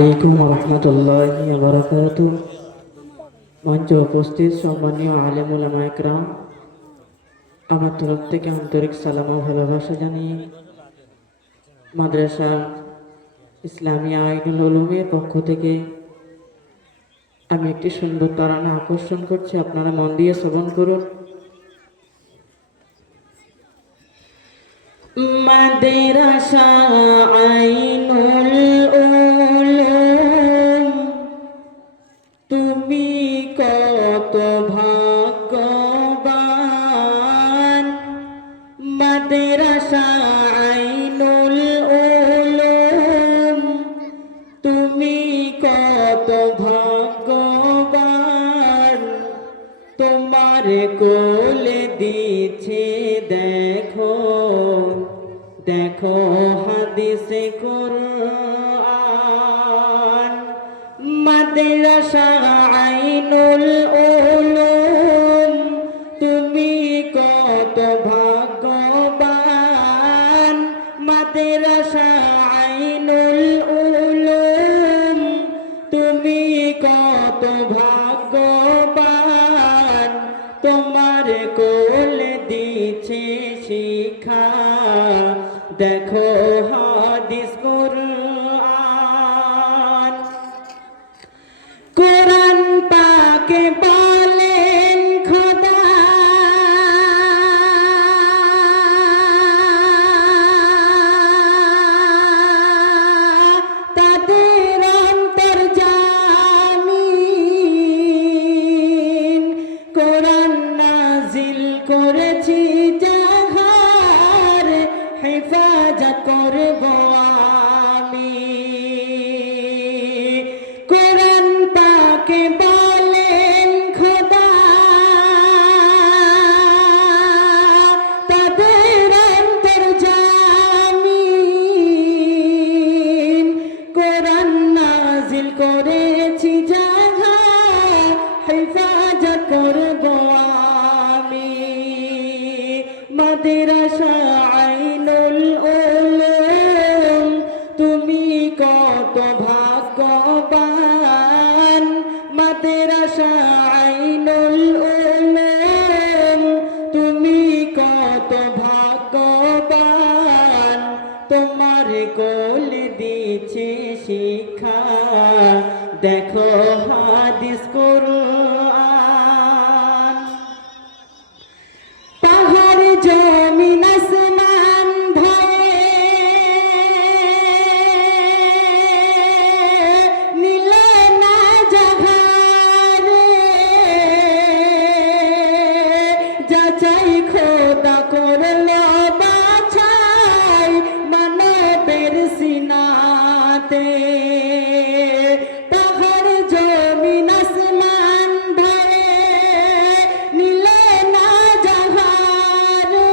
আলাইকুম রহমতুল্লাহি ওয়া বারাকাতুহু। মঞ্চে উপস্থিত সম্মানীয় আলেম ওলামা একরাম, আমার তরফ থেকে আন্তরিক সালাম ও ভালোবাসা জানিয়ে মাদ্রাসা ইসলামিয়া আইনুল উলুমের পক্ষ থেকে আমি একটি সুন্দর তারানা আকর্ষণ করছি, আপনারা মন দিয়ে শ্রবণ করুন। মাদ্রাসা আইনুল উলুম, তুমি কত ভাগ্যবান। মাদ্রাসা আইনুল উলুম, তুমি কত ভাগ্যবান। তোমার কোলে দিছে দেখো দেখো হাদিসে কুরআন। মাদ্রাসা আইনুল উলুম, তুমি কত ভাগ্যবান। মাদ্রাসা আইনুল উলুম, তুমি কত ভাগ্যবান। তোমার কোলে দিছে শিক্ষা দেখো হাদিস কুরআন। কোরআন পাকে বলেন খোদা, তাদের অন্তর্জামিন। কোরআন নাজিল করেছি যাহার, হেফাজত করব আমি। কোরআন পাকে বলেন খোদা, তাদের অন্তর্জামিন। কোরআন নাজিল করেছি যাহার, হেফাজত করব আমি। মাদ্রাসা আইনুল উলুম, তুমি কত ভাগ্যবান। মাদ্রাসা আইনুল উলুম, তুমি কত ভাগ্যবান। তোমার কোলে দিছে শিক্ষা দেখো হাদিস কুরআন। পাহাড় জমিন আসমান ভয়ে নিল না জাহারে, যাচাই খোদা করল বাছাই মানবের সিনাতে। পাহাড় জমিন আসমান ভয়ে নিল না জাহারে,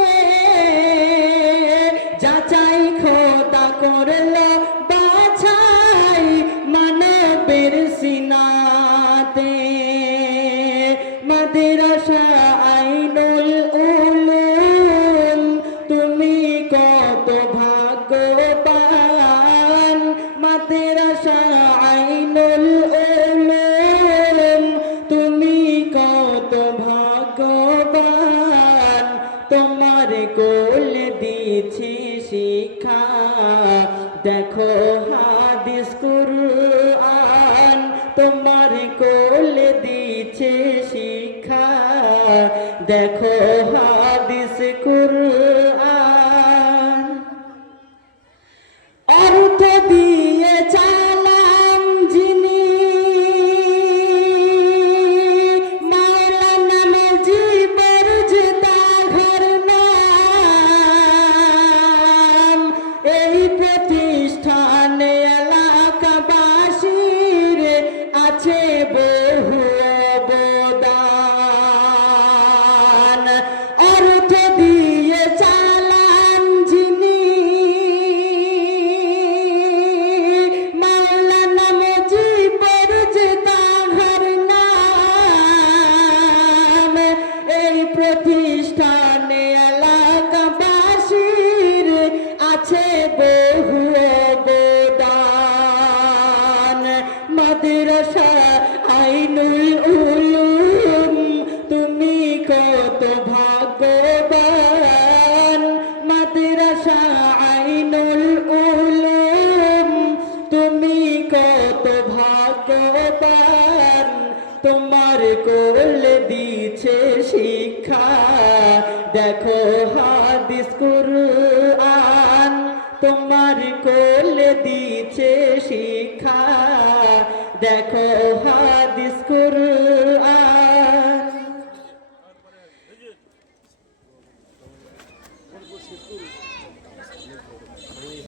যাচাই খোদা করল বাছাই মানবের সিনাতে। মাদ্রাসা আইনুল উলুম, তুমি কত ভাগ্যবান। মাদ্রাসা আইনুল উলুম, তুমি কত ভাগ্যবান। তোমার কোলে দিছি শিক্ষা দেখো হাদিস কুরআন। তোমার কোলে দিছে শিক্ষা দেখো হাদিস কুরআন। অর্থ দিয়ে চালান যিনি, মাওলানা মুজিবুর তাহার নাম। এই প্রতিষ্ঠানে এলাকাবাসীর আছে বহু অবদান। মাদ্রাসা আইনুল উলুম তুমি কত ভাগ্যবান মাদ্রাসা আইনুল উলুম তুমি কত ভাগ্যবান তোমার কোল দিছে শিক্ষা দেখো হাদিস কুরআন তোমার কোল দিছে শিক্ষা দেখো হাদিস কুরআন